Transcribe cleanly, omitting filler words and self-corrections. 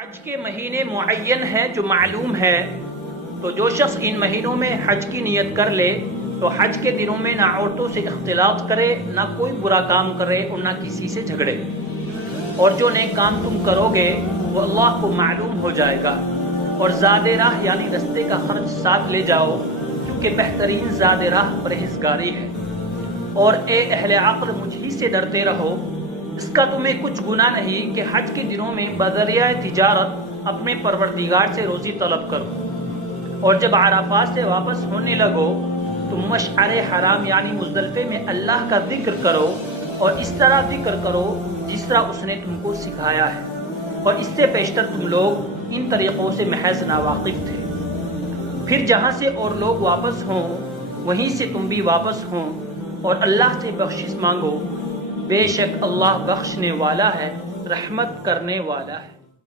हज के महीने मुअय्यन हैं जो मालूम है, तो जो शख्स इन महीनों में हज की नियत कर ले तो हज के दिनों में ना औरतों से इख्तिलात करे, ना कोई बुरा काम करे और ना किसी से झगड़े। और जो नेक काम तुम करोगे वो अल्लाह को मालूम हो जाएगा। और ज़ादे राह यानी रस्ते का खर्च साथ ले जाओ, क्योंकि बेहतरीन ज़ादे राह परहेजगारी है। और ए अहले अक्ल, मुझ ही से डरते रहो, इसका तुम्हें कुछ गुनाह नहीं कि हज के दिनों में बदरिया तिजारत अपने परवरदिगार से रोजी तलब करो। और जब अराफात से वापस होने लगो तो मशअरे हराम यानी मुज़दलिफे में अल्लाह का जिक्र करो, और इस तरह जिक्र करो जिस तरह उसने तुमको सिखाया है। और इससे पेशतर तुम लोग इन तरीक़ों से महज नावाकिफ थे। फिर जहाँ से और लोग वापस हों वहीं से तुम भी वापस हों और अल्लाह से बख्शिश मांगो। बेशक अल्लाह बख्शने वाला है, रहमत करने वाला है।